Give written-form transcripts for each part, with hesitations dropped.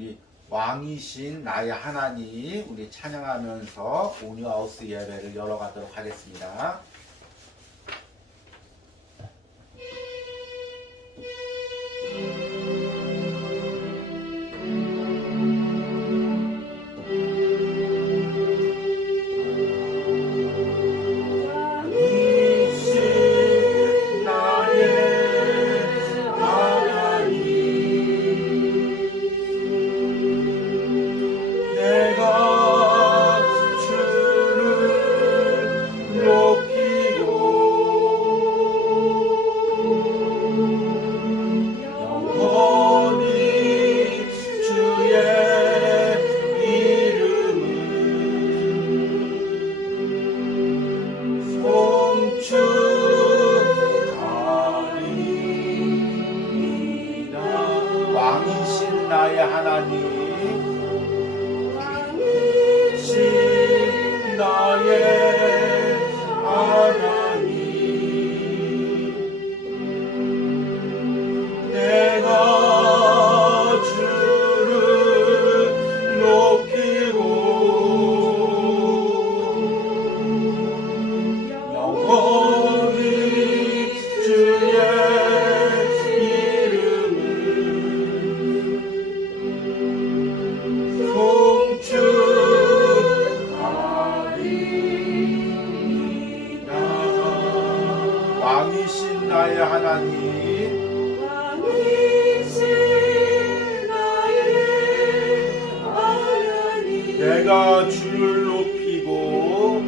우리 왕이신 나의 하나님 우리 찬양하면서 온유하우스 예배를 열어가도록 하겠습니다. 왕이신 나의 하나님 왕이신 나의 하나님 내가 주를 높이고 영원히 주의 왕이신 나의 하나님 왕이신 나의 하나님 내가 주를 높이고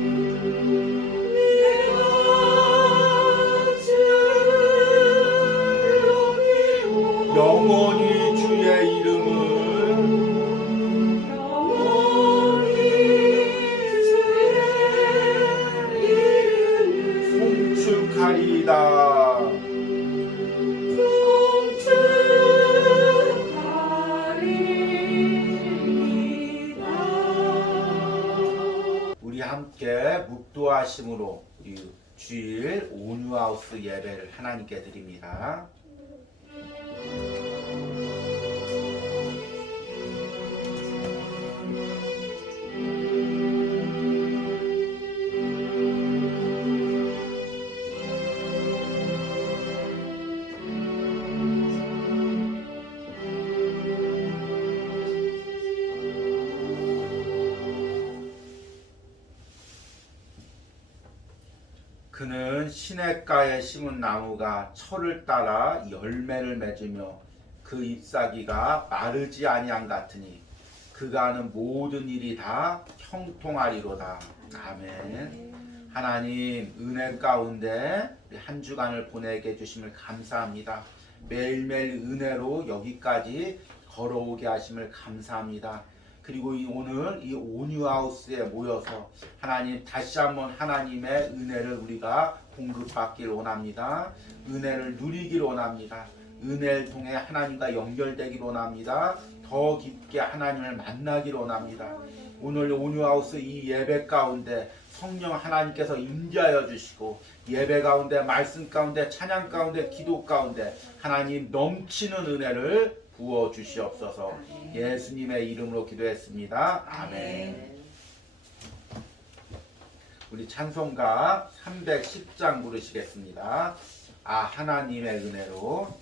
영원히 주의 이름은 송축하리이다. 우리 함께 묵도하심으로 우리 주일 온유하우스 예배를 하나님께 드립니다. 그는 시냇가에 심은 나무가 철을 따라 열매를 맺으며 그 잎사귀가 마르지 아니함 같으니 그가 하는 모든 일이 다 형통하리로다. 아멘. 하나님 은혜 가운데 한 주간을 보내게 해주심을 감사합니다. 매일매일 은혜로 여기까지 걸어오게 하심을 감사합니다. 그리고 오늘 이 온유하우스에 모여서 하나님 다시 한번 하나님의 은혜를 우리가 공급받길 원합니다. 은혜를 누리길 원합니다. 은혜를 통해 하나님과 연결되길 원합니다. 더 깊게 하나님을 만나길 원합니다. 오늘 온유하우스 이 예배 가운데 성령 하나님께서 임재하여 주시고 예배 가운데 말씀 가운데 찬양 가운데 기도 가운데 하나님 넘치는 은혜를 부어 주시옵소서. 예수님의 이름으로 기도했습니다. 아멘. 우리 찬송가 310장 부르시겠습니다. 아 하나님의 은혜로.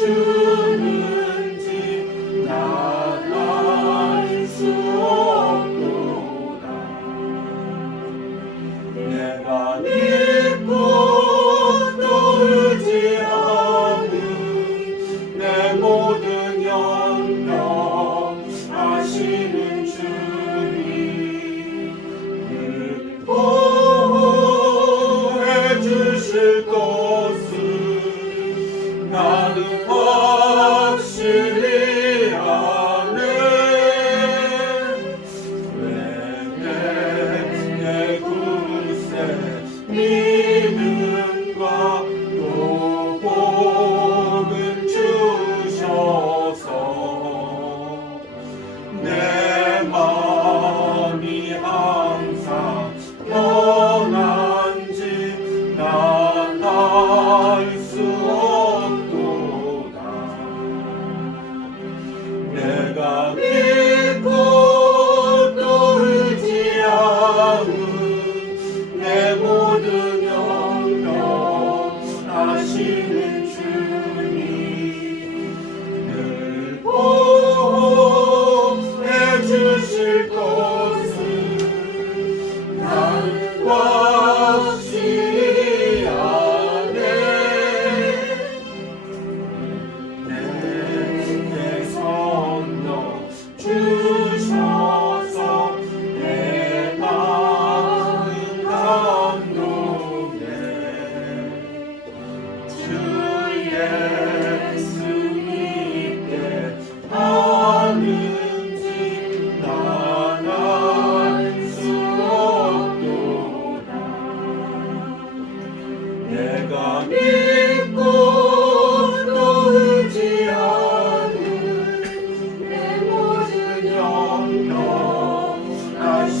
주는지 나갈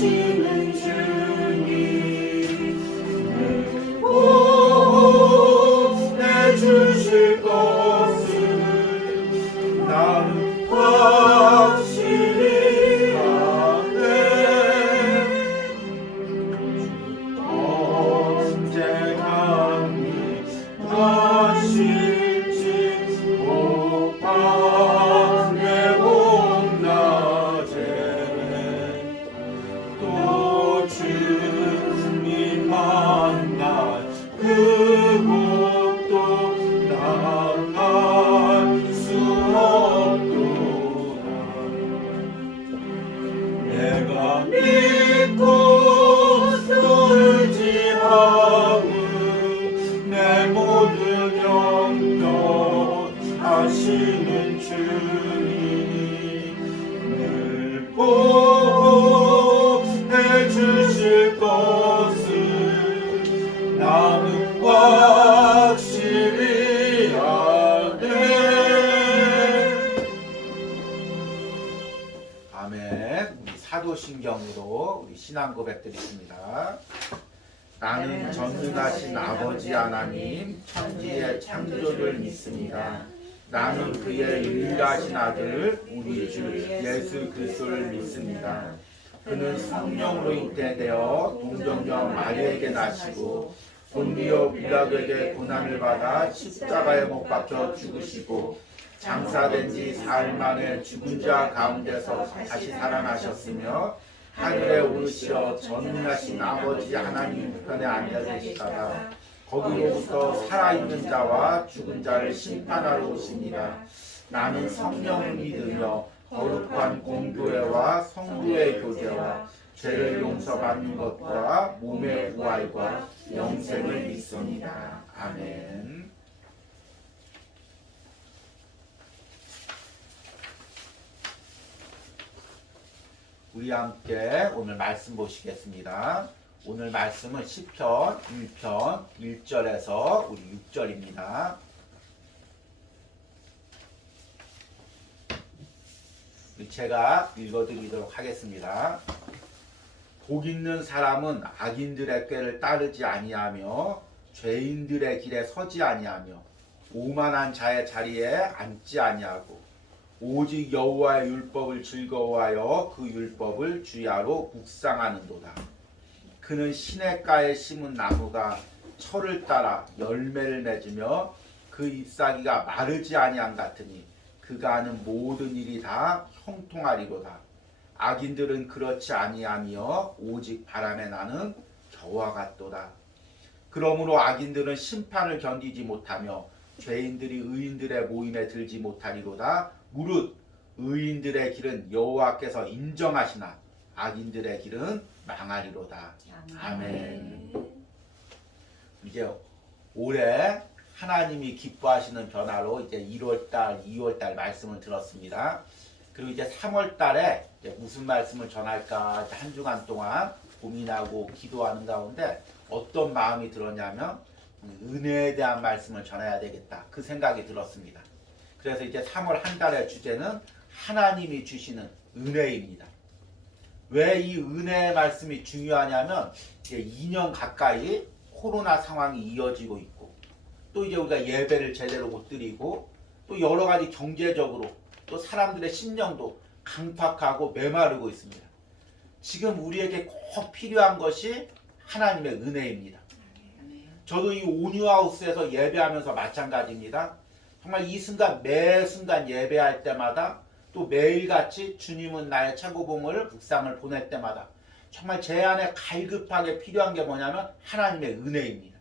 하시는 주님을 보호해 주실 것을 나는 확실히 아네. 언제나 하실지 못 밤에 봄낮에 또 주님 만날 그곳도 나갈 수 없도다. 내가 믿고 또 의지하고 내 모든 영역 하시는 주님을 보호해 주실 것을 나는 확실히 아네. 아멘. 우리 사도신경으로 우리 신앙 고백드리겠습니다. 나는 전능하신 아버지 하나님 천지의 창조를 믿습니다. 나는 그의 유일하신 아들 우리 주 예수 그리스도를 믿습니다. 그는 성령으로 잉태되어 동정녀 마리아에게 나시고 본디오 빌라도에게 고난을 받아 십자가에 못 박혀 죽으시고 장사된 지 사흘 만에 죽은 자 가운데서 다시 살아나셨으며 하늘에 오르시어 전능하신 아버지 하나님 우편에 앉아 계시다가 거기로부터 살아있는 자와 죽은 자를 심판하러 오십니다. 나는 성령을 믿으며 거룩한 공교회와 성도의 교제와 죄를 용서받는 것과 몸의 부활과 영생을 믿습니다. 아멘. 우리 함께 오늘 말씀 보시겠습니다. 오늘 말씀은 시편 1편 1절에서 우리 6절입니다. 제가 읽어드리도록 하겠습니다. 복 있는 사람은 악인들의 꾀를 따르지 아니하며 죄인들의 길에 서지 아니하며 오만한 자의 자리에 앉지 아니하고 오직 여호와의 율법을 즐거워하여 그 율법을 주야로 묵상하는도다. 그는 시냇가에 심은 나무가 철을 따라 열매를 맺으며 그 잎사귀가 마르지 아니함 같으니 그가 하는 모든 일이 다 형통하리로다. 악인들은 그렇지 아니하며 오직 바람에 나는 겨와 같도다. 그러므로 악인들은 심판을 견디지 못하며 죄인들이 의인들의 모임에 들지 못하리로다. 무릇 의인들의 길은 여호와께서 인정하시나 악인들의 길은 망하리로다. 아멘. 이제 올해 하나님이 기뻐하시는 변화로 이제 1월달, 2월달 말씀을 들었습니다. 그리고 이제 3월달에 이제 무슨 말씀을 전할까 한 주간 동안 고민하고 기도하는 가운데 어떤 마음이 들었냐면 은혜에 대한 말씀을 전해야 되겠다. 그 생각이 들었습니다. 그래서 이제 3월 한 달의 주제는 하나님이 주시는 은혜입니다. 왜 이 은혜의 말씀이 중요하냐면 이제 2년 가까이 코로나 상황이 이어지고 있고 또 이제 우리가 예배를 제대로 못 드리고 또 여러 가지 경제적으로 또 사람들의 심령도 강팍하고 메마르고 있습니다. 지금 우리에게 꼭 필요한 것이 하나님의 은혜입니다. 저도 이 온유하우스에서 예배하면서 마찬가지입니다. 정말 이 순간 매 순간 예배할 때마다 또 매일같이 주님은 나의 최고봉을 묵상을 보낼 때마다 정말 제 안에 갈급하게 필요한 게 뭐냐면 하나님의 은혜입니다.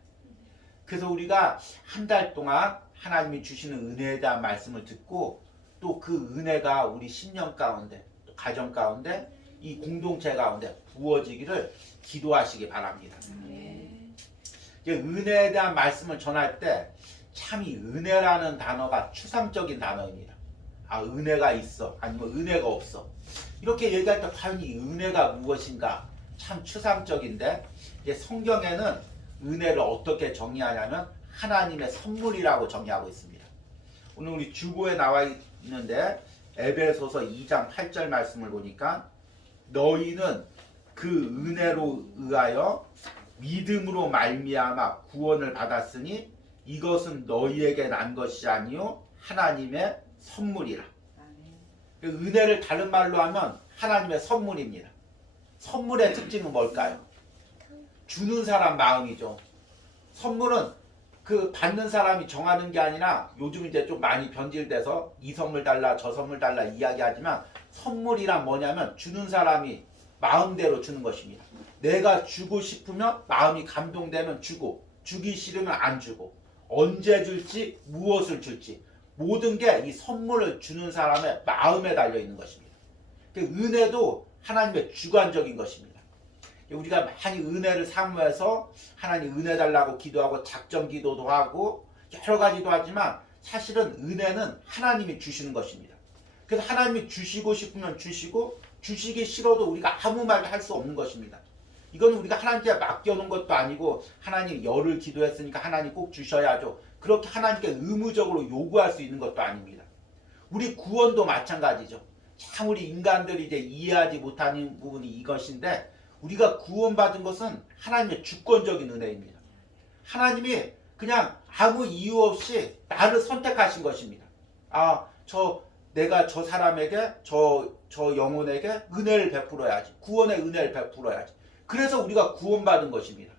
그래서 우리가 한 달 동안 하나님이 주시는 은혜에 대한 말씀을 듣고 또 그 은혜가 우리 신령 가운데 또 가정 가운데 이 공동체 가운데 부어지기를 기도하시기 바랍니다. 은혜에 대한 말씀을 전할 때 참 이 은혜라는 단어가 추상적인 단어입니다. 아, 은혜가 있어 아니면 은혜가 없어 이렇게 얘기할 때 과연 이 은혜가 무엇인가 참 추상적인데 이제 성경에는 은혜를 어떻게 정의하냐면 하나님의 선물이라고 정의하고 있습니다. 오늘 우리 주보에 나와 있는데 에베소서 2장 8절 말씀을 보니까 너희는 그 은혜로 의하여 믿음으로 말미암아 구원을 받았으니 이것은 너희에게 난 것이 아니요 하나님의 선물이라. 은혜를 다른 말로 하면 하나님의 선물입니다. 선물의 특징은 뭘까요? 주는 사람 마음이죠. 선물은 그 받는 사람이 정하는 게 아니라 요즘 이제 좀 많이 변질돼서 이 선물 달라 저 선물 달라 이야기하지만 선물이란 뭐냐면 주는 사람이 마음대로 주는 것입니다. 내가 주고 싶으면 마음이 감동되면 주고 주기 싫으면 안 주고 언제 줄지 무엇을 줄지 모든 게 이 선물을 주는 사람의 마음에 달려 있는 것입니다. 은혜도 하나님의 주관적인 것입니다. 우리가 많이 은혜를 사모해서 하나님 은혜 달라고 기도하고 작정 기도도 하고 여러 가지도 하지만 사실은 은혜는 하나님이 주시는 것입니다. 그래서 하나님이 주시고 싶으면 주시고 주시기 싫어도 우리가 아무 말도 할 수 없는 것입니다. 이건 우리가 하나님께 맡겨놓은 것도 아니고 하나님 열을 기도했으니까 하나님 꼭 주셔야죠. 그렇게 하나님께 의무적으로 요구할 수 있는 것도 아닙니다. 우리 구원도 마찬가지죠. 참 우리 인간들이 이제 이해하지 못하는 부분이 이것인데 우리가 구원받은 것은 하나님의 주권적인 은혜입니다. 하나님이 그냥 아무 이유 없이 나를 선택하신 것입니다. 내가 저 사람에게 저 영혼에게 은혜를 베풀어야지. 구원의 은혜를 베풀어야지. 그래서 우리가 구원받은 것입니다.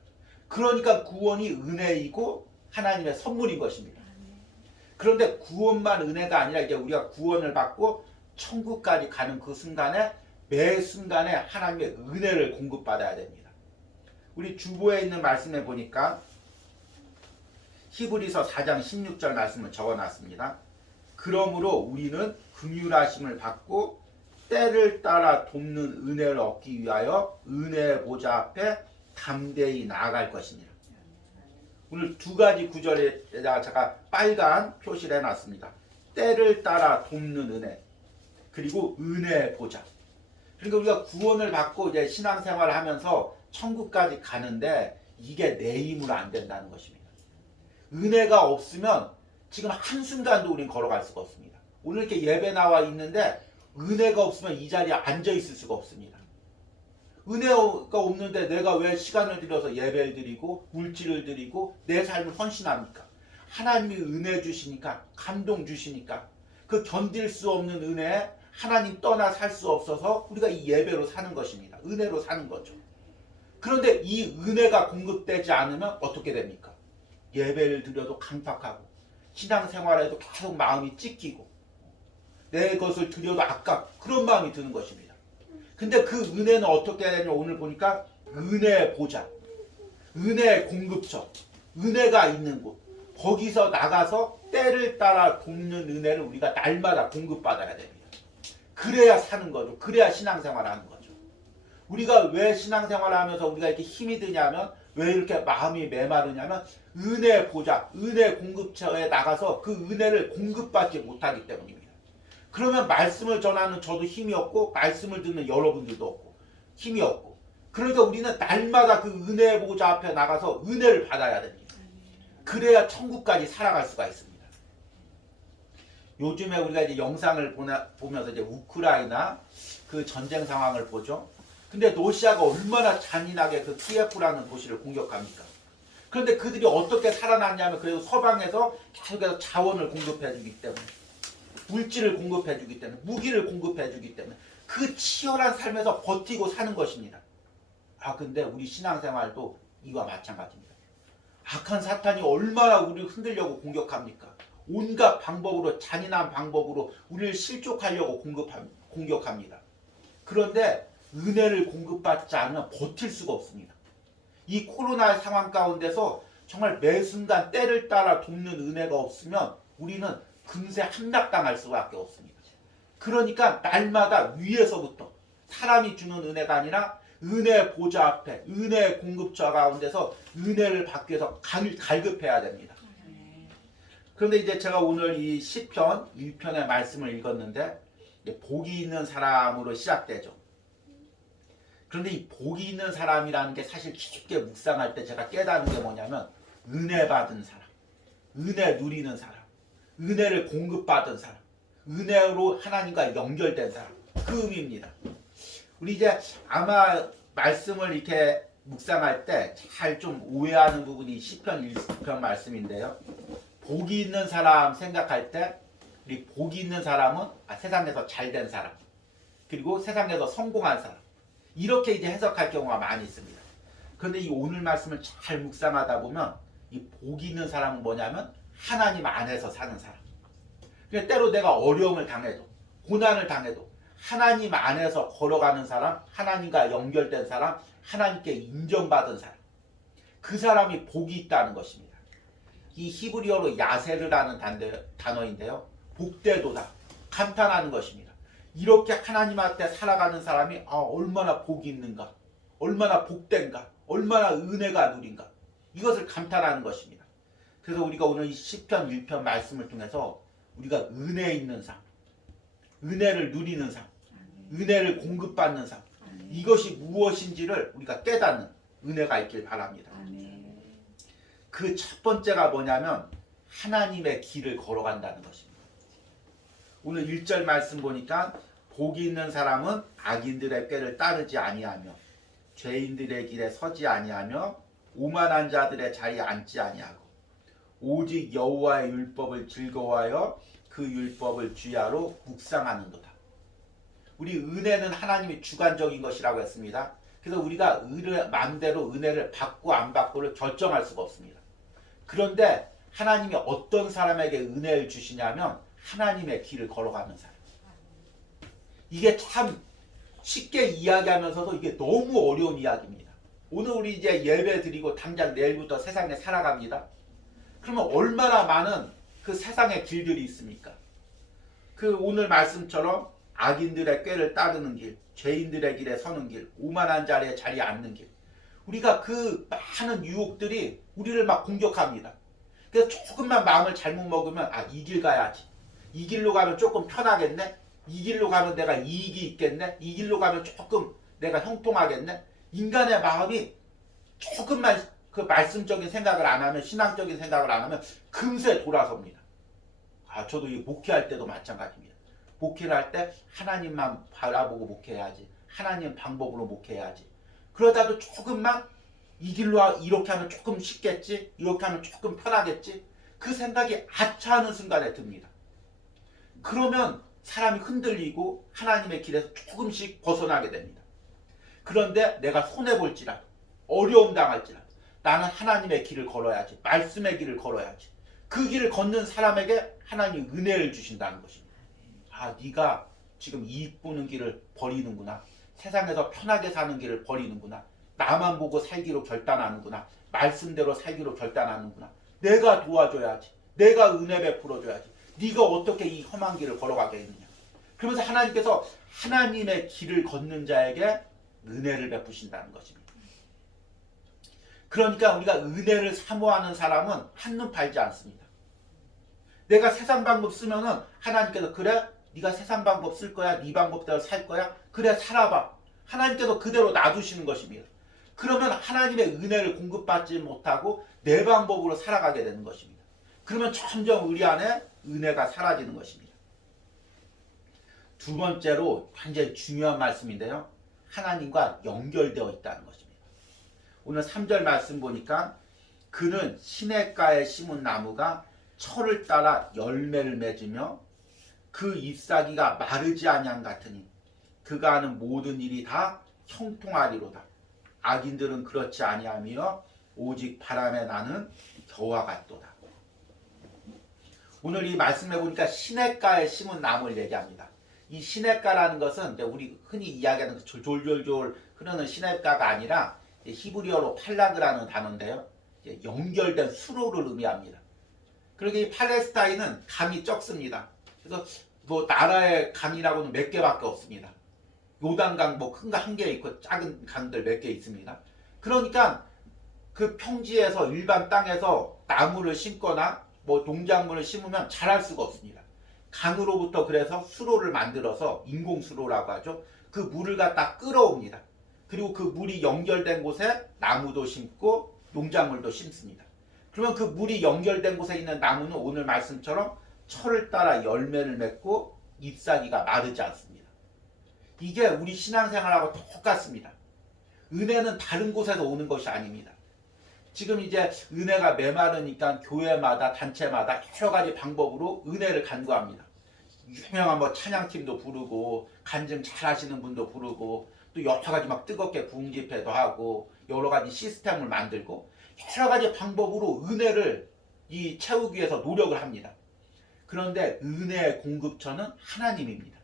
그러니까 구원이 은혜이고 하나님의 선물인 것입니다. 그런데 구원만 은혜가 아니라 이제 우리가 구원을 받고 천국까지 가는 그 순간에 매 순간에 하나님의 은혜를 공급받아야 됩니다. 우리 주보에 있는 말씀에 보니까 히브리서 4장 16절 말씀을 적어놨습니다. 그러므로 우리는 긍휼하심을 받고 때를 따라 돕는 은혜를 얻기 위하여 은혜의 보좌 앞에 담대히 나아갈 것이니라. 오늘 두 가지 구절에다가 제가 빨간 표시를 해놨습니다. 때를 따라 돕는 은혜 그리고 은혜의 보좌. 그러니까 우리가 구원을 받고 이제 신앙생활을 하면서 천국까지 가는데 이게 내 힘으로 안 된다는 것입니다. 은혜가 없으면 지금 한순간도 우린 걸어갈 수가 없습니다. 오늘 이렇게 예배 나와 있는데 은혜가 없으면 이 자리에 앉아 있을 수가 없습니다. 은혜가 없는데 내가 왜 시간을 들여서 예배를 드리고 물질을 드리고 내 삶을 헌신합니까? 하나님이 은혜 주시니까 감동 주시니까 그 견딜 수 없는 은혜에 하나님 떠나 살 수 없어서 우리가 이 예배로 사는 것입니다. 은혜로 사는 거죠. 그런데 이 은혜가 공급되지 않으면 어떻게 됩니까? 예배를 드려도 강팍하고 신앙생활에도 계속 마음이 찢기고 내 것을 드려도 아깝고 그런 마음이 드는 것입니다. 근데 그 은혜는 어떻게 해야 되냐 오늘 보니까 은혜의 보좌, 은혜의 공급처, 은혜가 있는 곳 거기서 나가서 때를 따라 돕는 은혜를 우리가 날마다 공급받아야 됩니다. 그래야 사는 거죠. 그래야 신앙생활을 하는 거죠. 우리가 왜 신앙생활을 하면서 우리가 이렇게 힘이 드냐면 왜 이렇게 마음이 메마르냐면 은혜의 보좌, 은혜 공급처에 나가서 그 은혜를 공급받지 못하기 때문입니다. 그러면 말씀을 전하는 저도 힘이 없고 말씀을 듣는 여러분들도 없고 힘이 없고 그러니까 우리는 날마다 그 은혜의 보좌 앞에 나가서 은혜를 받아야 됩니다. 그래야 천국까지 살아갈 수가 있습니다. 요즘에 우리가 이제 영상을 보면서 이제 우크라이나 그 전쟁 상황을 보죠. 근데 러시아가 얼마나 잔인하게 그 키예프라는 도시를 공격합니까? 그런데 그들이 어떻게 살아났냐면 그래도 서방에서 계속해서 자원을 공급해주기 때문에 물질을 공급해주기 때문에 무기를 공급해주기 때문에 그 치열한 삶에서 버티고 사는 것입니다. 근데 우리 신앙생활도 이와 마찬가지입니다. 악한 사탄이 얼마나 우리를 흔들려고 공격합니까? 온갖 방법으로 잔인한 방법으로 우리를 실족하려고 공격합니다. 그런데 은혜를 공급받지 않으면 버틸 수가 없습니다. 이 코로나 상황 가운데서 정말 매 순간 때를 따라 돕는 은혜가 없으면 우리는 금세 함락당할 수밖에 없습니다. 그러니까 날마다 위에서부터 사람이 주는 은혜가 아니라 은혜의 보좌 앞에 은혜의 공급처 가운데서 은혜를 받기 위해서 갈급해야 됩니다. 그런데 이제 제가 오늘 이 시편 1편의 말씀을 읽었는데 복이 있는 사람으로 시작되죠. 그런데 이 복이 있는 사람이라는 게 사실 깊게 묵상할 때 제가 깨닫는 게 뭐냐면 은혜 받은 사람, 은혜 누리는 사람, 은혜를 공급받은 사람, 은혜로 하나님과 연결된 사람 그 의미입니다. 우리 이제 아마 말씀을 이렇게 묵상할 때 잘 좀 오해하는 부분이 시편 1편 말씀인데요. 복이 있는 사람 생각할 때 우리 복이 있는 사람은 세상에서 잘된 사람, 그리고 세상에서 성공한 사람, 이렇게 이제 해석할 경우가 많이 있습니다. 그런데 이 오늘 말씀을 잘 묵상하다 보면 이 복이 있는 사람은 뭐냐면 하나님 안에서 사는 사람. 그러니까 때로 내가 어려움을 당해도, 고난을 당해도 하나님 안에서 걸어가는 사람, 하나님과 연결된 사람, 하나님께 인정받은 사람, 그 사람이 복이 있다는 것입니다. 이 히브리어로 야세르라는 단어인데요, 복되도다, 감탄하는 것입니다. 이렇게 하나님 앞에 살아가는 사람이 얼마나 복이 있는가, 얼마나 복된가, 얼마나 은혜가 누린가, 이것을 감탄하는 것입니다. 그래서 우리가 오늘 이 시편 1편 말씀을 통해서 우리가 은혜 있는 삶, 은혜를 누리는 삶, 은혜를 공급받는 삶, 이것이 무엇인지를 우리가 깨닫는 은혜가 있길 바랍니다. 그 첫 번째가 뭐냐면 하나님의 길을 걸어간다는 것입니다. 오늘 1절 말씀 보니까 복이 있는 사람은 악인들의 꾀를 따르지 아니하며 죄인들의 길에 서지 아니하며 오만한 자들의 자리에 앉지 아니하고 오직 여호와의 율법을 즐거워하여 그 율법을 주야로 묵상하는도다. 우리 은혜는 하나님이 주관적인 것이라고 했습니다. 그래서 우리가 마음대로 은혜를 받고 안 받고를 결정할 수가 없습니다. 그런데 하나님이 어떤 사람에게 은혜를 주시냐면 하나님의 길을 걸어가는 사람. 이게 참 쉽게 이야기하면서도 이게 너무 어려운 이야기입니다. 오늘 우리 이제 예배 드리고 당장 내일부터 세상에 살아갑니다. 그러면 얼마나 많은 그 세상의 길들이 있습니까? 그 오늘 말씀처럼 악인들의 꾀를 따르는 길, 죄인들의 길에 서는 길, 오만한 자리에 앉는 길. 우리가 그 많은 유혹들이 우리를 막 공격합니다. 그래서 조금만 마음을 잘못 먹으면 이 길 가야지. 이 길로 가면 조금 편하겠네. 이 길로 가면 내가 이익이 있겠네. 이 길로 가면 조금 내가 형통하겠네. 인간의 마음이 조금만 그 말씀적인 생각을 안 하면, 신앙적인 생각을 안 하면 금세 돌아섭니다. 저도 이 목회할 때도 마찬가지입니다. 목회를 할 때 하나님만 바라보고 목회해야지. 하나님 방법으로 목회해야지. 그러다도 조금만 이 길로 이렇게 하면 조금 쉽겠지, 이렇게 하면 조금 편하겠지, 그 생각이 아차하는 순간에 듭니다. 그러면 사람이 흔들리고 하나님의 길에서 조금씩 벗어나게 됩니다. 그런데 내가 손해볼지라도, 어려움 당할지라도 나는 하나님의 길을 걸어야지, 말씀의 길을 걸어야지. 그 길을 걷는 사람에게 하나님이 은혜를 주신다는 것입니다. 네가 지금 이익 보는 길을 버리는구나, 세상에서 편하게 사는 길을 버리는구나, 나만 보고 살기로 결단하는구나, 말씀대로 살기로 결단하는구나, 내가 도와줘야지, 내가 은혜 베풀어줘야지, 네가 어떻게 이 험한 길을 걸어가겠느냐. 그러면서 하나님께서 하나님의 길을 걷는 자에게 은혜를 베푸신다는 것입니다. 그러니까 우리가 은혜를 사모하는 사람은 한눈 팔지 않습니다. 내가 세상 방법 쓰면은 하나님께서 그래? 네가 세상 방법 쓸 거야? 네 방법대로 살 거야? 그래, 살아봐. 하나님께서 그대로 놔두시는 것입니다. 그러면 하나님의 은혜를 공급받지 못하고 내 방법으로 살아가게 되는 것입니다. 그러면 점점 우리 안에 은혜가 사라지는 것입니다. 두 번째로 굉장히 중요한 말씀인데요, 하나님과 연결되어 있다는 것입니다. 오늘 3절 말씀 보니까 그는 시냇가에 심은 나무가 철을 따라 열매를 맺으며 그 잎사귀가 마르지 아니함 같으니 그가 하는 모든 일이 다 형통하리로다. 악인들은 그렇지 아니하며 오직 바람에 나는 겨와 같도다. 오늘 이 말씀해 보니까 시냇가에 심은 나무를 얘기합니다. 이 시냇가라는 것은 우리 흔히 이야기하는 졸졸졸 흐르는 시냇가가 아니라 히브리어로 팔라그라는 단어인데요, 연결된 수로를 의미합니다. 그리고 이 팔레스타인은 강이 적습니다. 그래서 나라의 강이라고는 몇 개밖에 없습니다. 요단강 큰 거 한 개 있고 작은 강들 몇 개 있습니다. 그러니까 그 평지에서 일반 땅에서 나무를 심거나 농작물을 심으면 자랄 수가 없습니다. 강으로부터 그래서 수로를 만들어서 인공수로라고 하죠. 그 물을 갖다 끌어옵니다. 그리고 그 물이 연결된 곳에 나무도 심고 농작물도 심습니다. 그러면 그 물이 연결된 곳에 있는 나무는 오늘 말씀처럼 철을 따라 열매를 맺고 잎사귀가 마르지 않습니다. 이게 우리 신앙생활하고 똑같습니다. 은혜는 다른 곳에서 오는 것이 아닙니다. 지금 이제 은혜가 메마르니까 교회마다 단체마다 여러 가지 방법으로 은혜를 간구합니다. 유명한 뭐 찬양팀도 부르고 간증 잘하시는 분도 부르고 또 여러 가지 막 뜨겁게 부흥 집회도 하고 여러 가지 시스템을 만들고 여러 가지 방법으로 은혜를 채우기 위해서 노력을 합니다. 그런데 은혜의 공급처는 하나님입니다.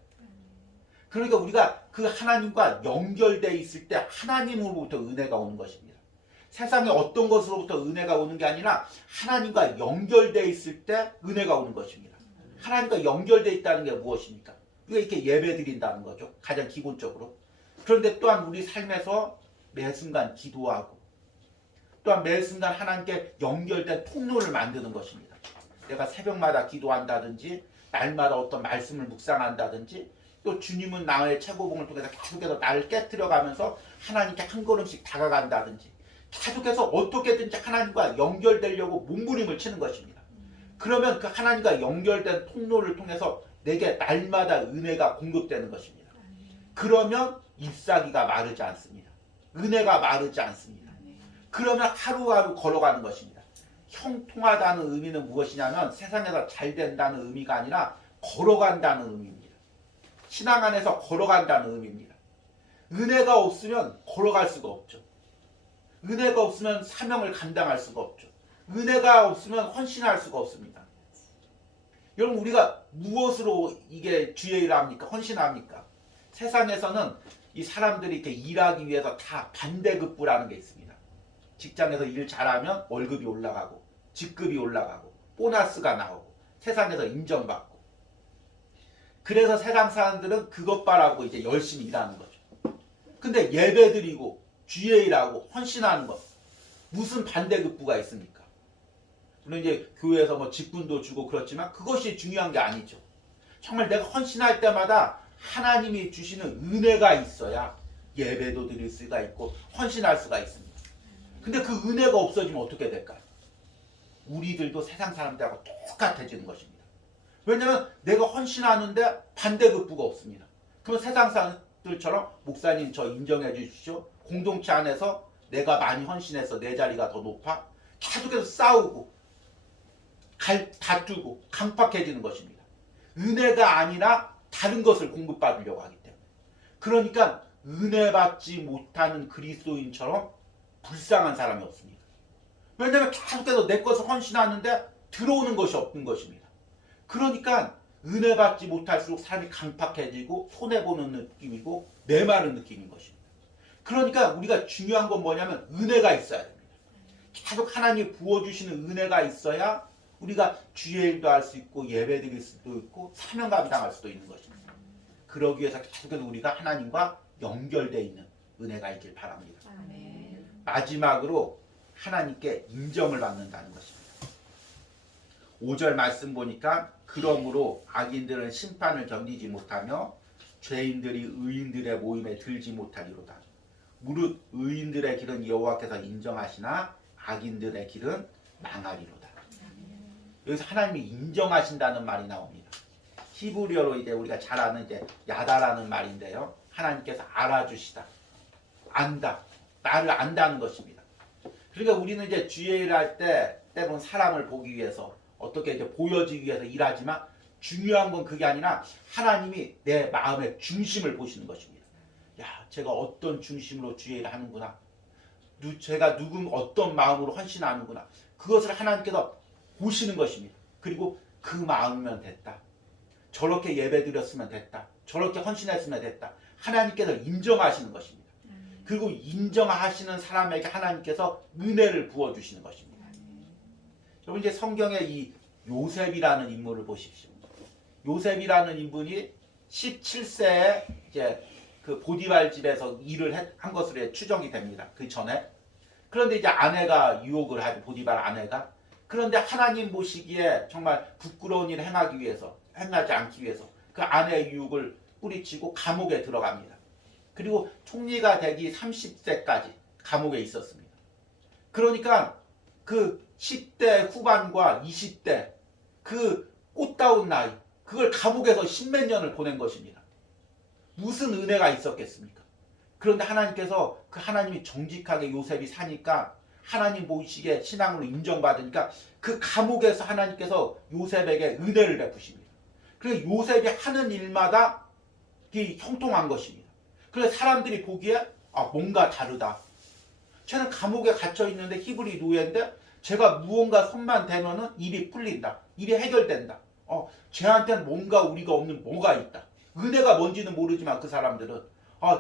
그러니까 우리가 그 하나님과 연결되어 있을 때 하나님으로부터 은혜가 오는 것입니다. 세상에 어떤 것으로부터 은혜가 오는 게 아니라 하나님과 연결되어 있을 때 은혜가 오는 것입니다. 하나님과 연결되어 있다는 게 무엇입니까? 우리가 이렇게 예배 드린다는 거죠. 가장 기본적으로. 그런데 또한 우리 삶에서 매 순간 기도하고 또한 매 순간 하나님께 연결된 통로를 만드는 것입니다. 내가 새벽마다 기도한다든지 날마다 어떤 말씀을 묵상한다든지 또 주님은 나의 최고봉을 통해서 계속해서 나를 깨트려가면서 하나님께 한 걸음씩 다가간다든지 계속해서 어떻게든지 하나님과 연결되려고 몸부림을 치는 것입니다. 그러면 그 하나님과 연결된 통로를 통해서 내게 날마다 은혜가 공급되는 것입니다. 그러면 잎사귀가 마르지 않습니다. 은혜가 마르지 않습니다. 그러면 하루하루 걸어가는 것입니다. 형통하다는 의미는 무엇이냐면 세상에서 잘 된다는 의미가 아니라 걸어간다는 의미입니다. 신앙 안에서 걸어간다는 의미입니다. 은혜가 없으면 걸어갈 수가 없죠. 은혜가 없으면 사명을 감당할 수가 없죠. 은혜가 없으면 헌신할 수가 없습니다. 여러분 우리가 무엇으로 이게 주의 일을 합니까? 헌신합니까? 세상에서는 이 사람들이 이렇게 일하기 위해서 다 반대급부라는 게 있습니다. 직장에서 일 잘하면 월급이 올라가고 직급이 올라가고 보너스가 나오고 세상에서 인정받고 그래서 세상 사람들은 그것 바라고 이제 열심히 일하는 거죠. 근데 예배드리고 주의 일하고 헌신하는 것 무슨 반대급부가 있습니까? 물론 이제 교회에서 뭐 직분도 주고 그렇지만 그것이 중요한 게 아니죠. 정말 내가 헌신할 때마다 하나님이 주시는 은혜가 있어야 예배도 드릴 수가 있고 헌신할 수가 있습니다. 근데 그 은혜가 없어지면 어떻게 될까요? 우리들도 세상 사람들하고 똑같아지는 것입니다. 왜냐하면 내가 헌신하는데 반대급부가 없습니다. 그러면 세상 사람들처럼 목사님 저 인정해 주십시오. 공동체 안에서 내가 많이 헌신해서 내 자리가 더 높아 계속해서 싸우고 다투고 강팍해지는 것입니다. 은혜가 아니라 다른 것을 공급받으려고 하기 때문에. 그러니까 은혜 받지 못하는 그리스도인처럼 불쌍한 사람이 없습니다. 왜냐하면 계속해서 내 것을 헌신하는데 들어오는 것이 없는 것입니다. 그러니까 은혜 받지 못할수록 사람이 강팍해지고 손해보는 느낌이고 메마른 느낌인 것입니다. 그러니까 우리가 중요한 건 뭐냐면 은혜가 있어야 됩니다. 계속 하나님이 부어주시는 은혜가 있어야 우리가 주의 일도 할 수 있고 예배 드릴 수도 있고 사명 감당할 수도 있는 것입니다. 그러기 위해서 계속해서 우리가 하나님과 연결되어 있는 은혜가 있길 바랍니다. 아멘. 마지막으로 하나님께 인정을 받는다는 것입니다. 5절 말씀 보니까 그러므로 악인들은 심판을 견디지 못하며 죄인들이 의인들의 모임에 들지 못하리로다. 무릇 의인들의 길은 여호와께서 인정하시나 악인들의 길은 망하리로다. 여기서 하나님이 인정하신다는 말이 나옵니다. 히브리어로 이제 우리가 잘 아는 이제 야다라는 말인데요. 하나님께서 알아주시다, 안다, 나를 안다는 것입니다. 그러니까 우리는 이제 주의 일을 할 때 때로는 사람을 보기 위해서 어떻게 이제 보여지기 위해서 일하지만 중요한 건 그게 아니라 하나님이 내 마음의 중심을 보시는 것입니다. 야, 제가 어떤 중심으로 주의 일을 하는구나. 제가 어떤 마음으로 헌신하는구나. 그것을 하나님께서 보시는 것입니다. 그리고 그 마음이면 됐다. 저렇게 예배드렸으면 됐다. 저렇게 헌신했으면 됐다. 하나님께서 인정하시는 것입니다. 그리고 인정하시는 사람에게 하나님께서 은혜를 부어주시는 것입니다. 여러분 이제 성경에 이 요셉이라는 인물을 보십시오. 요셉이라는 인물이 17세에 이제 그 보디발 집에서 일을 한 것으로 추정이 됩니다. 그 전에. 그런데 이제 아내가 유혹을 하죠. 보디발 아내가. 그런데 하나님 보시기에 정말 부끄러운 일을 행하지 않기 위해서 그 아내의 유혹을 뿌리치고 감옥에 들어갑니다. 그리고 총리가 되기 30세까지 감옥에 있었습니다. 그러니까 그 10대 후반과 20대 그 꽃다운 나이 그걸 감옥에서 십몇 년을 보낸 것입니다. 무슨 은혜가 있었겠습니까? 그런데 하나님께서 그 하나님이 정직하게 요셉이 사니까 하나님 보시기에 신앙으로 인정받으니까 그 감옥에서 하나님께서 요셉에게 은혜를 베푸십니다. 그래서 요셉이 하는 일마다 형통한 것입니다. 그래서 사람들이 보기에 뭔가 다르다. 쟤는 감옥에 갇혀 있는데 히브리 노예인데 제가 무언가 손만 대면은 일이 풀린다. 일이 해결된다. 쟤한테는 뭔가 우리가 없는 뭐가 있다. 은혜가 뭔지는 모르지만 그 사람들은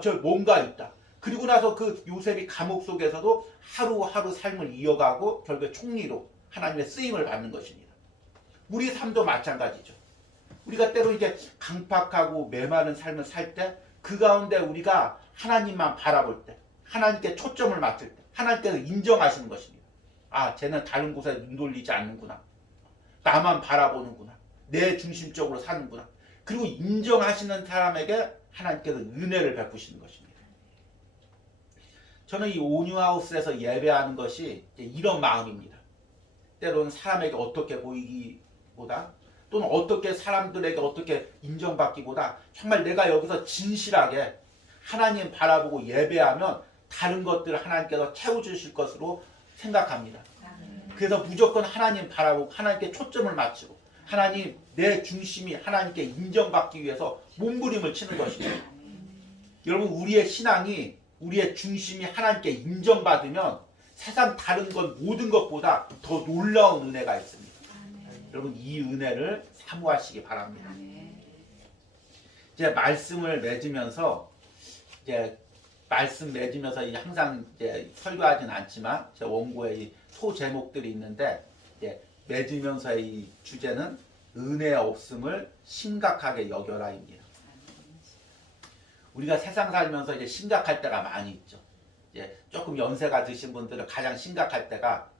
저 뭔가 있다. 그리고 나서 그 요셉이 감옥 속에서도 하루하루 삶을 이어가고 결국에 총리로 하나님의 쓰임을 받는 것입니다. 우리 삶도 마찬가지죠. 우리가 때로 이제 강팍하고 메마른 삶을 살 때 그 가운데 우리가 하나님만 바라볼 때, 하나님께 초점을 맞출 때, 하나님께서 인정하시는 것입니다. 쟤는 다른 곳에 눈 돌리지 않는구나. 나만 바라보는구나. 내 중심적으로 사는구나. 그리고 인정하시는 사람에게 하나님께서 은혜를 베푸시는 것입니다. 저는 이 온유하우스에서 예배하는 것이 이런 마음입니다. 때로는 사람에게 어떻게 보이기보다 또는 어떻게 사람들에게 어떻게 인정받기보다 정말 내가 여기서 진실하게 하나님 바라보고 예배하면 다른 것들을 하나님께서 채워주실 것으로 생각합니다. 그래서 무조건 하나님 바라보고 하나님께 초점을 맞추고 하나님 내 중심이 하나님께 인정받기 위해서 몸부림을 치는 것입니다. 여러분 우리의 신앙이 우리의 중심이 하나님께 인정받으면 세상 다른 것 모든 것보다 더 놀라운 은혜가 있습니다. 여러분 이 은혜를 사모하시기 바랍니다. 이제 말씀을 맺으면서 항상 설교하진 않지만 제 원고에 이 소 제목들이 있는데 맺으면서의 이 주제는 은혜 없음을 심각하게 여겨라입니다. 우리가 세상 살면서 이제 심각할 때가 많이 있죠. 조금 연세가 드신 분들은 가장 심각할 때가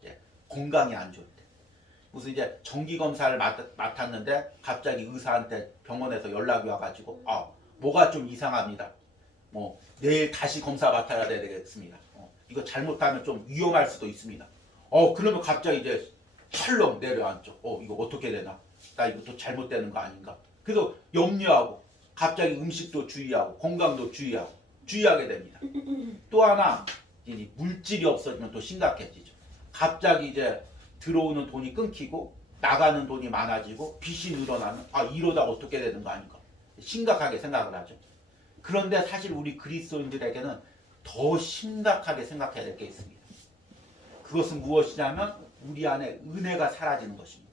건강이 안 좋을 때. 무슨 이제 정기 검사를 맡았는데 갑자기 의사한테 병원에서 연락이 와가지고 뭐가 좀 이상합니다. 내일 다시 검사 맡아야 되겠습니다. 이거 잘못하면 좀 위험할 수도 있습니다. 그러면 갑자기 이제 철렁 내려앉죠. 이거 어떻게 되나? 나 이거 또 잘못되는 거 아닌가? 그래서 염려하고 갑자기 음식도 주의하고 건강도 주의하게 됩니다. 또 하나 물질이 없어지면 또 심각해지죠. 갑자기 이제 들어오는 돈이 끊기고 나가는 돈이 많아지고 빚이 늘어나면 이러다 어떻게 되는 거 아닌가? 심각하게 생각을 하죠. 그런데 사실 우리 그리스도인들에게는 더 심각하게 생각해야 될 게 있습니다. 그것은 무엇이냐면 우리 안에 은혜가 사라지는 것입니다.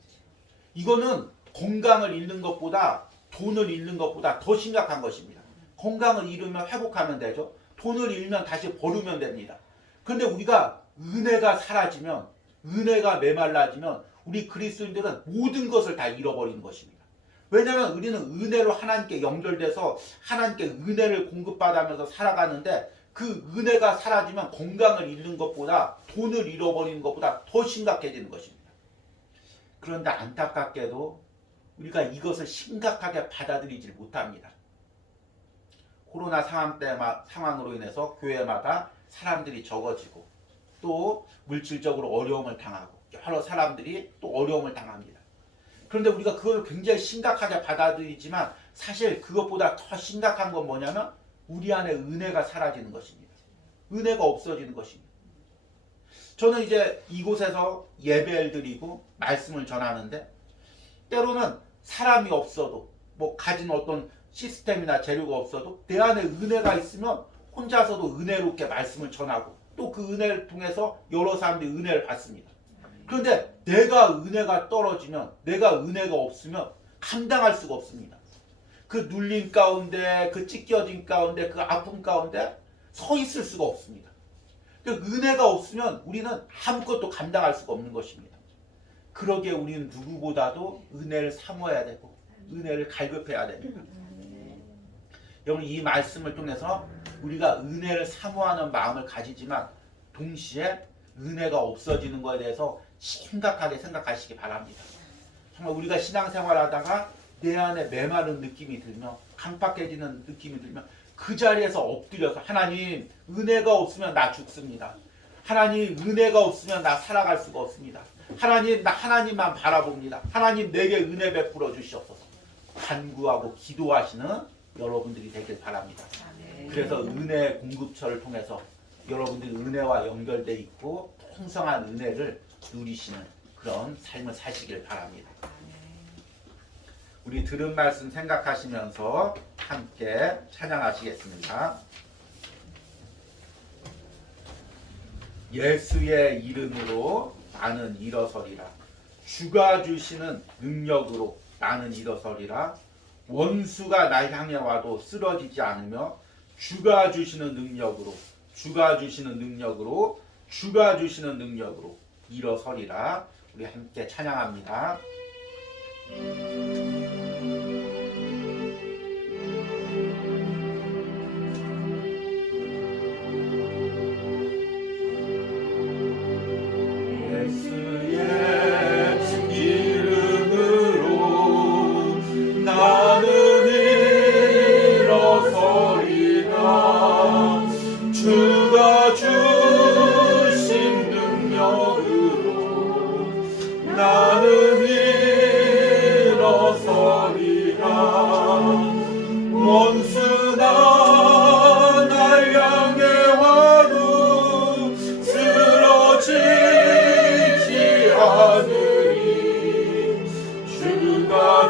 이거는 건강을 잃는 것보다 돈을 잃는 것보다 더 심각한 것입니다. 건강을 잃으면 회복하면 되죠. 돈을 잃으면 다시 벌으면 됩니다. 그런데 우리가 은혜가 사라지면 은혜가 메말라지면 우리 그리스도인들은 모든 것을 다 잃어버리는 것입니다. 왜냐하면 우리는 은혜로 하나님께 연결돼서 하나님께 은혜를 공급받으면서 살아가는데 그 은혜가 사라지면 건강을 잃는 것보다 돈을 잃어버리는 것보다 더 심각해지는 것입니다. 그런데 안타깝게도 우리가 이것을 심각하게 받아들이지 못합니다. 코로나 상황으로 인해서 교회마다 사람들이 적어지고 또 물질적으로 어려움을 당하고 여러 사람들이 또 어려움을 당합니다. 그런데 우리가 그걸 굉장히 심각하게 받아들이지만 사실 그것보다 더 심각한 건 뭐냐면 우리 안에 은혜가 사라지는 것입니다. 은혜가 없어지는 것입니다. 저는 이제 이곳에서 예배를 드리고 말씀을 전하는데 때로는 사람이 없어도 가진 어떤 시스템이나 재료가 없어도 내 안에 은혜가 있으면 혼자서도 은혜롭게 말씀을 전하고 또 그 은혜를 통해서 여러 사람들이 은혜를 받습니다. 그런데 내가 은혜가 떨어지면 내가 은혜가 없으면 감당할 수가 없습니다. 그 눌림 가운데 그 찢겨진 가운데 그 아픔 가운데 서 있을 수가 없습니다. 은혜가 없으면 우리는 아무것도 감당할 수가 없는 것입니다. 그러기에 우리는 누구보다도 은혜를 사모해야 되고 은혜를 갈급해야 됩니다. 여러분 이 말씀을 통해서 우리가 은혜를 사모하는 마음을 가지지만 동시에 은혜가 없어지는 것에 대해서 심각하게 생각하시기 바랍니다. 정말 우리가 신앙생활하다가 내 안에 메마른 느낌이 들면 강팍해지는 느낌이 들면 그 자리에서 엎드려서 하나님 은혜가 없으면 나 죽습니다. 하나님 은혜가 없으면 나 살아갈 수가 없습니다. 하나님 나 하나님만 바라봅니다. 하나님 내게 은혜 베풀어 주시옵소서. 간구하고 기도하시는 여러분들이 되길 바랍니다. 그래서 은혜 공급처를 통해서 여러분들이 은혜와 연결돼 있고 풍성한 은혜를 누리시는 그런 삶을 사시길 바랍니다. 우리 들은 말씀 생각하시면서 함께 찬양하시겠습니다. 예수의 이름으로 나는 일어서리라. 주가 주시는 능력으로 나는 일어서리라. 원수가 날 향해 와도 쓰러지지 않으며 주가 주시는 능력으로 주가 주시는 능력으로 주가 주시는 능력으로 일어서리라. 우리 함께 찬양합니다.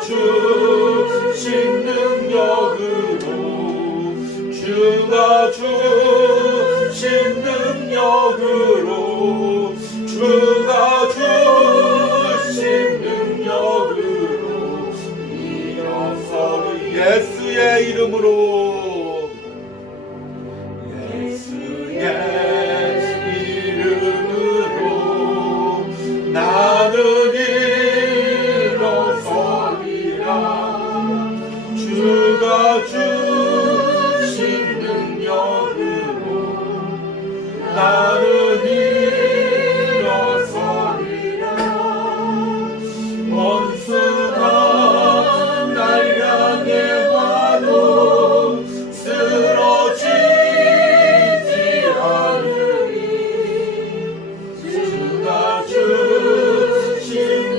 주신 능력으로 주가 주신 능력으로 주가 주신 능력으로 일어서리. 예수의 이름으로 예수의 이름으로 나는 주가 주신 능력으로 나는 일어서리라. 원수가 날 향해 와도 쓰러지지 않으리. 주가 주신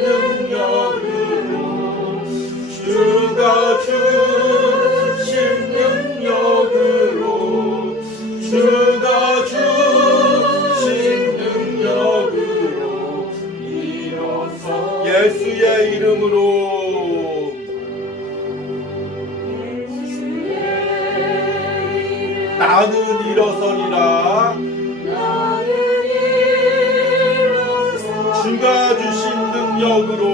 능력으로 주가 주신 능력으로 주가 주신 능력으로 일어서 예수의 이름으로 나는 일어서리라. 주가 주신 능력으로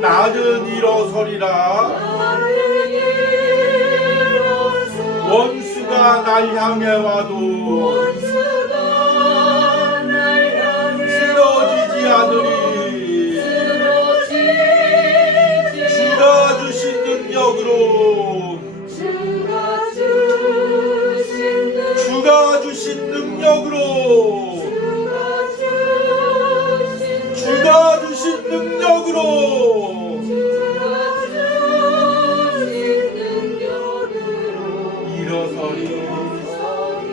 나는 일어서리라. 원수가 날 향해 와도 쓰러지지 않으리. 주가 주신 능력으로 주가 주신 능력으로 주가 주신 능력으로 일어서리.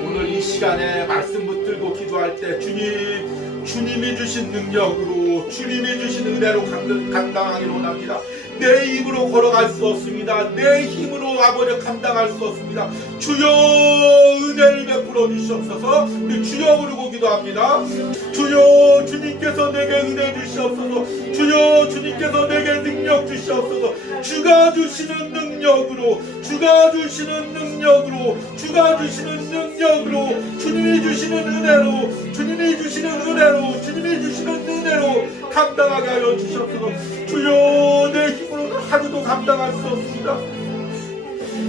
오늘 이 시간에 말씀 붙들고 기도할 때 주님이 주신 능력으로 주님이 주신 은혜로 감당하기로 원합니다. 내 힘으로 걸어갈 수 없습니다. 내 힘으로 아버지 감당할 수 없습니다. 주여 은혜를 베풀어 주시옵소서. 우리 주여 부르고 기도합니다. 주여 주님께서 내게 은혜 주시옵소서. 주여 주님께서 내게 능력 주시옵소서. 주가 주시는 능력으로 주가 주시는 능력으로 주가 주시는 능력으로 주님이 주시는 은혜로 주님이 주시는 은혜로 주님이 주시는 은혜로 감당하게 하여 주시옵소서. 주여 내 힘으로는 하루도 감당할 수 없습니다.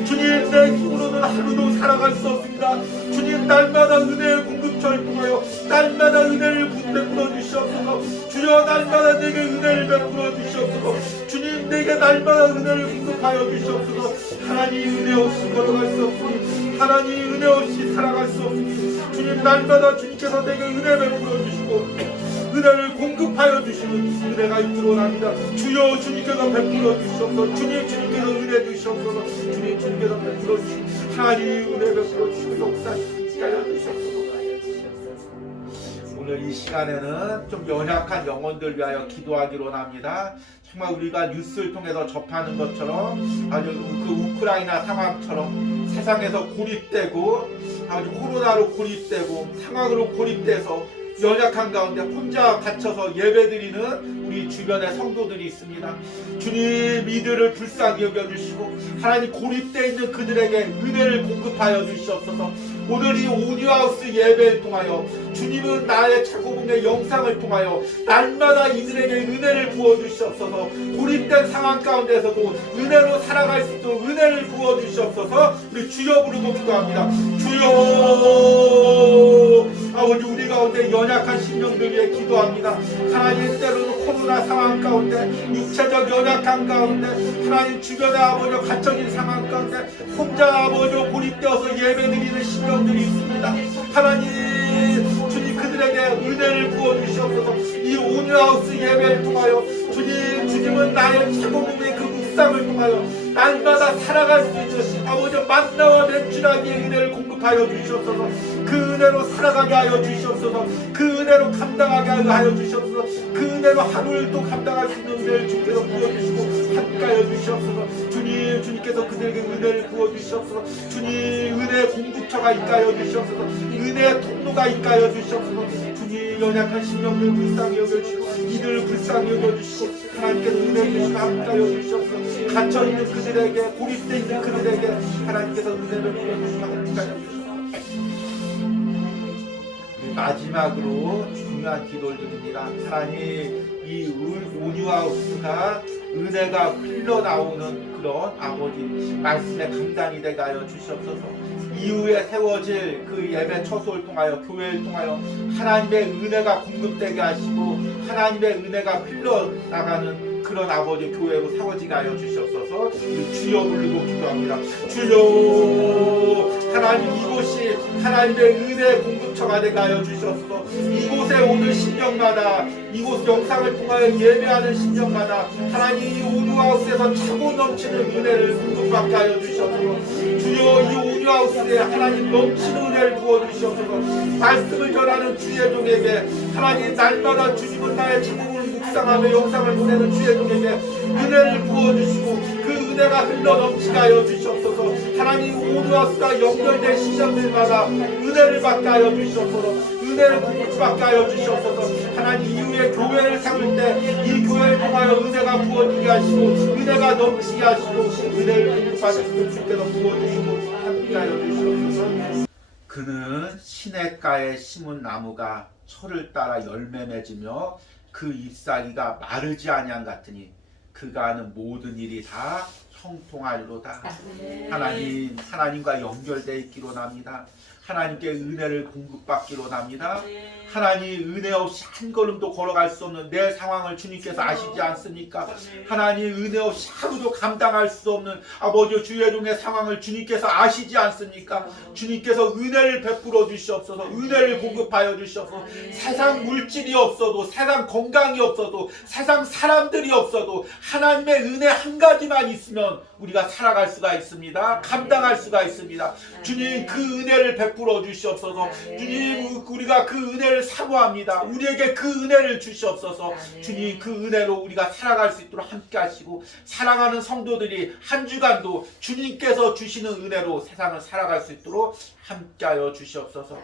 주님 내 힘으로는 하루도 살아갈 수 없습니다. 주님 날마다 은혜의 공급처를 통하여 날마다 은혜를 베풀어 주시옵소서. 주여 날마다 내게 은혜를 베풀어 주시옵소서. 주님 내게 날마다 은혜를 공급하여 주시옵소서. 하나님 은혜 없이 걸어갈 수 없으니 하나님 은혜 없이 살아갈 수 없으니 주님 날마다 주님께서 내게 은혜 베풀어 주시고 은혜를 공급하여 주시는 은혜가 있기로 원합니다. 주여 주님께서 베풀어 주시옵소서. 주님께서 은혜 주시옵소서. 주님께서 베풀어 주시옵소서. 하나님 은혜 베풀어 주시고 역사하여 주시옵소서. 오늘 이 시간에는 좀 연약한 영혼들 위하여 기도하기로 합니다. 정말 우리가 뉴스를 통해서 접하는 것처럼 아주 그 우크라이나 상황처럼 세상에서 고립되고 아주 코로나로 고립되고 상황으로 고립돼서 연약한 가운데 혼자 갇혀서 예배드리는 우리 주변의 성도들이 있습니다. 주님 이들을 불쌍히 여겨주시고 하나님 고립되어 있는 그들에게 은혜를 공급하여 주시옵소서. 오늘 이 오뉴하우스 예배를 통하여 주님은 나의 차고봉의 영상을 통하여 날마다 이들에게 은혜를 부어주시옵소서. 고립된 상황 가운데서도 은혜로 살아갈 수 있도록 은혜를 부어주시옵소서. 우리 주여 부르고 기도합니다. 주여 아버지 우리 가운데 연약한 심령들 위해 기도합니다. 하나님 때로는 코로나 상황 가운데 육체적 연약한 가운데 하나님 주변에 아버지 갇혀진 상황 가운데 혼자 아버지 고립되어서 예배드리는 심령들이 있습니다. 하나님 주님 그들에게 은혜를 부어주시옵소서. 이 오뉴하우스 예배를 통하여 주님은 나의 최고봉의 그 묵상을 통하여 날마다 살아갈 수 있는 아버지 만나와 맥주라기의 은혜를 공급하여 주시옵소서. 그 은혜로 살아가게 하여 주시옵소서. 그 은혜로 감당하게 하여 주시옵소서. 그 은혜로 하루를 또 감당할 수 있는 은혜를 주께서 부어주시고 함께하여 주시옵소서. 주님께서 그들에게 은혜를 부어주시옵소서. 주님 은혜의 공급처가 있게 하여 주시옵소서. 은혜의 통로가 있게 하여 주시옵소서. 주님 연약한 심령들 불쌍히 여겨주시고 이들을 불쌍히 여겨주시고 하나님께서 은혜 주시고 함께하여 주시옵소서. 갇혀있는 그들에게 고립되어 있는 그들에게 하나님께서 은혜를 부어주시고 함께하여 주시옵소서. 마지막으로 중요한 기도를 드립니다. 하나님 이 오뉴하우스가 은혜가 흘러나오는 그런 아버지 말씀의 강단이 되게 하여 주시옵소서. 이후에 세워질 그 예배 처소를 통하여 교회를 통하여 하나님의 은혜가 공급되게 하시고 하나님의 은혜가 흘러나가는 그런 아버지 교회로 세워지게 하여 주시옵소서. 주여 부르고 기도합니다. 주여 하나님 이곳이 하나님의 은혜의 공급처가 되게 하여 주시옵소서. 이곳에 오는 심령마다 이곳 영상을 통하여 예배하는 심령마다 하나님 이 오뉴하우스에서 차고 넘치는 은혜를 공급받게 하여 주시옵소서. 주여 이 오뉴하우스에 하나님 넘치는 은혜를 부어주시옵소서. 말씀을 전하는 주의 종에게 하나님 날마다 주님은 나의 차고를 묵상하며 영상을 보내는 주의 종에게 은혜를 부어주시고 그 은혜가 흘러넘치게 하여 주시옵소서. 하나님 오뉴하우스가 연결된 시점들마다 은혜를 받게 하여 주시옵소서. 은혜를 공급받게 하여 주시옵소서. 하나님 이후에 교회를 세울 때 이 교회를 통하여 은혜가 부어지게 하시고 은혜가 넘치게 하시고 은혜를 공급하시고 주께서 부어주시고 함께 하여 주시옵소서. 그는 시냇가에 심은 나무가 철을 따라 열매 맺으며 그 잎사귀가 마르지 아니한 같으니 그가 하는 모든 일이 다 형통하리로다. 하나님과 연결되어 있기로 합니다. 하나님께 은혜를 공급받기로 합니다. 하나님 은혜 없이 한 걸음도 걸어갈 수 없는 내 상황을 주님께서 아시지 않습니까? 하나님 은혜 없이 하루도 감당할 수 없는 아버지 주의 종의 상황을 주님께서 아시지 않습니까? 주님께서 은혜를 베풀어 주시옵소서. 은혜를 공급하여 주시옵소서. 세상 물질이 없어도 세상 건강이 없어도 세상 사람들이 없어도 하나님의 은혜 한 가지만 있으면 우리가 살아갈 수가 있습니다. 감당할 수가 있습니다. 주님 그 은혜를 베풀어 주시옵소서. 주님 우리가 그 은혜를 사모합니다. 우리에게 그 은혜를 주시옵소서. 주님 그 은혜로 우리가 살아갈 수 있도록 함께 하시고 사랑하는 성도들이 한 주간도 주님께서 주시는 은혜로 세상을 살아갈 수 있도록 함께하여 주시옵소서.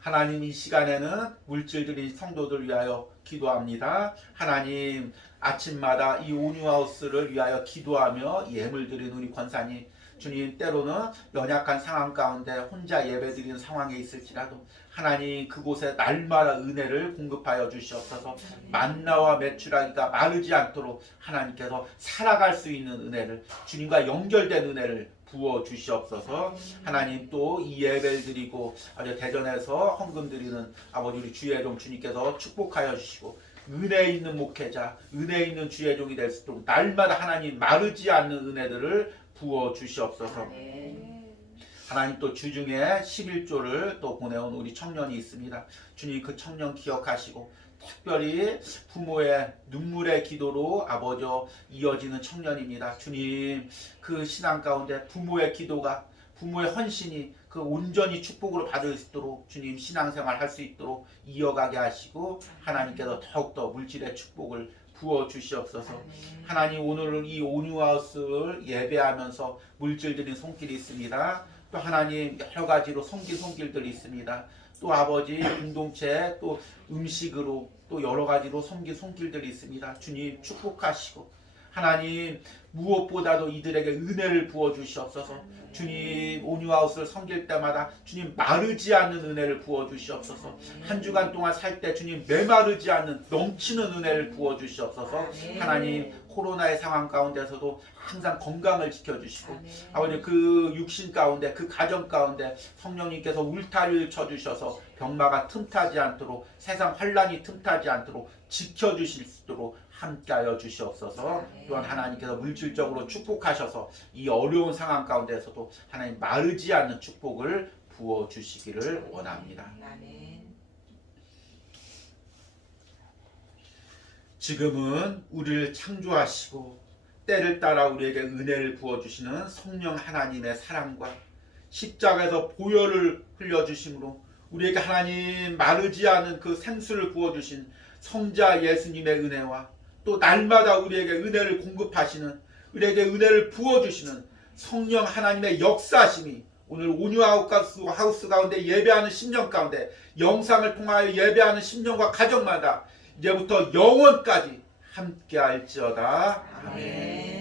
하나님 이 시간에는 물질들이 성도들 위하여 기도합니다. 하나님 아침마다 이 오뉴하우스를 위하여 기도하며 예물 드리는 우리 권사님 주님 때로는 연약한 상황 가운데 혼자 예배드리는 상황에 있을지라도 하나님 그곳에 날마다 은혜를 공급하여 주시옵소서. 만나와 메추라기가 마르지 않도록 하나님께서 살아갈 수 있는 은혜를 주님과 연결된 은혜를 부어 주시옵소서. 하나님 또 이 예배를 드리고 아주 대전에서 헌금 드리는 아버지 우리 주의 종 주님께서 축복하여 주시고 은혜 있는 목회자 은혜 있는 주의 종이 될 수 있도록 날마다 하나님 마르지 않는 은혜들을 부어 주시옵소서. 하나님 또 주중에 11조를 또 보내온 우리 청년이 있습니다. 주님 그 청년 기억하시고 특별히 부모의 눈물의 기도로 아버지 이어지는 청년입니다. 주님 그 신앙 가운데 부모의 기도가 부모의 헌신이 그 온전히 축복으로 받을 수 있도록 주님 신앙생활 할 수 있도록 이어가게 하시고 하나님께서 더욱더 물질의 축복을 부어 주시옵소서. 하나님 오늘 이 온유하우스를 예배하면서 물질 드린 손길이 있습니다. 또 하나님 여러 가지로 섬긴 손길들이 있습니다. 또 아버지 공동체 또 음식으로 또 여러 가지로 섬긴 손길들이 있습니다. 주님 축복하시고 하나님 무엇보다도 이들에게 은혜를 부어 주시옵소서. 주님 온유하우스를 섬길 때마다 주님 마르지 않는 은혜를 부어 주시옵소서. 한 주간 동안 살 때 주님 메마르지 않는 넘치는 은혜를 부어 주시옵소서. 하나님 코로나의 상황 가운데서도 항상 건강을 지켜주시고 아버지 그 육신 가운데 그 가정 가운데 성령님께서 울타리를 쳐주셔서 병마가 틈타지 않도록 세상 환란이 틈타지 않도록 지켜주실 수 있도록 함께하여 주시옵소서. 또한 하나님께서 물질적으로 축복하셔서 이 어려운 상황 가운데서도 하나님 마르지 않는 축복을 부어 주시기를 원합니다. 지금은 우리를 창조하시고 때를 따라 우리에게 은혜를 부어주시는 성령 하나님의 사랑과 십자가에서 보혈을 흘려주심으로 우리에게 하나님 마르지 않은 그 생수를 부어주신 성자 예수님의 은혜와 또 날마다 우리에게 은혜를 공급하시는 우리에게 은혜를 부어주시는 성령 하나님의 역사심이 오늘 온유하우스 가운데 예배하는 심령 가운데 영상을 통하여 예배하는 심령과 가정마다 이제부터 영원까지 함께할지어다. 아멘.